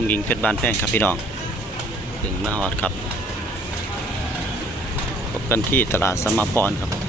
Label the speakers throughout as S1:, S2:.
S1: งยิงเพชรบานแป้งครับพี่น้องถึงมาหอดครับพบกันที่ตลาดสมาพรครับ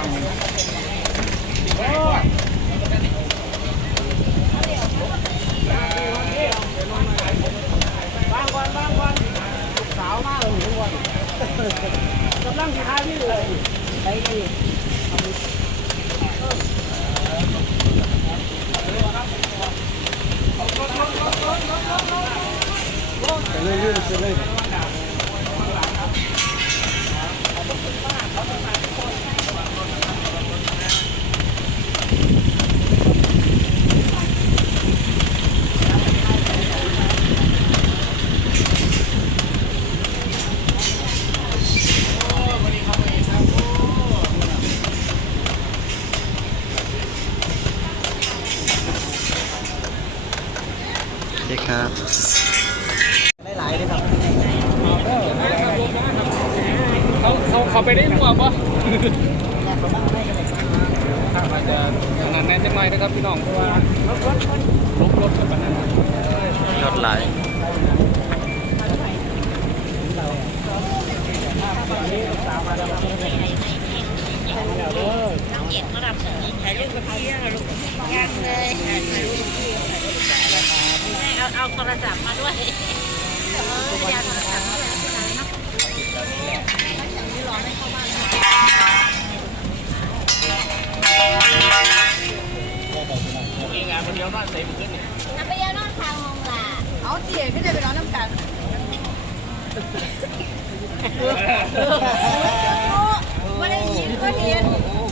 S1: ั
S2: งบางวนบางวนสาวมากเลยทุกวันกำลังสุดท้ายนี่เลยไปไลย
S1: ดีครับ
S2: หลเลยครับ
S3: เขาเขาเขาไปได้หัวปะถ้าอาจจะขนาดนั้นจะไม่นะครับพี่น้องเพรรถรถรถรถน
S1: รถนั่
S4: งถ่ายรูปกัล เอาโทรศัพท์มาด้วยยาโทรศัพท์ด้วยนะอย่างนี้รอให้เข้าบ้าน
S3: นี่งานมันเยอะมากเต็มขึ้นเนี่ย
S4: นไปเยอะนอนทางมองลาเอาเตี๋ยขึ้นจะไปร้อนน้ำกันไม่ได้ยินก็เห็น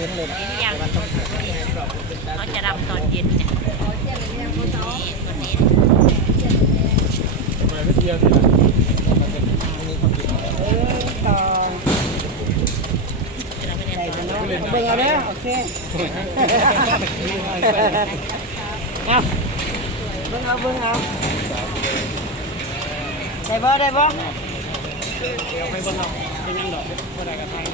S3: ต็เล
S2: ยนะยังมัเขา
S4: จะดำตอนเย็นจ้ะนี่นี้
S3: ต่อเที่
S4: งนี่
S2: เนาะโอเคเบิ้งเอาเบิ่งเอาได้บ่ได้บ่
S3: เดี๋ยวไปเบิ่งเอาเป็นยังดอกบ่ได้กับใคร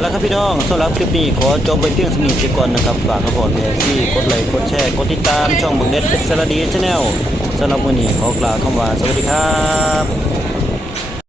S1: เอาละครับพี่น้องสำหรับคลิปนี้ขอจบไปเพียงสนิทเสียก่อนนะครับ ฝากกรบอกเลที่กดไลค์กดแชร์กดติดตามช่องบึงเน็ตเป็นสารดีชาแนลสำหรับวันนี้ขอกล่าวคำว่าสวัสดีครับ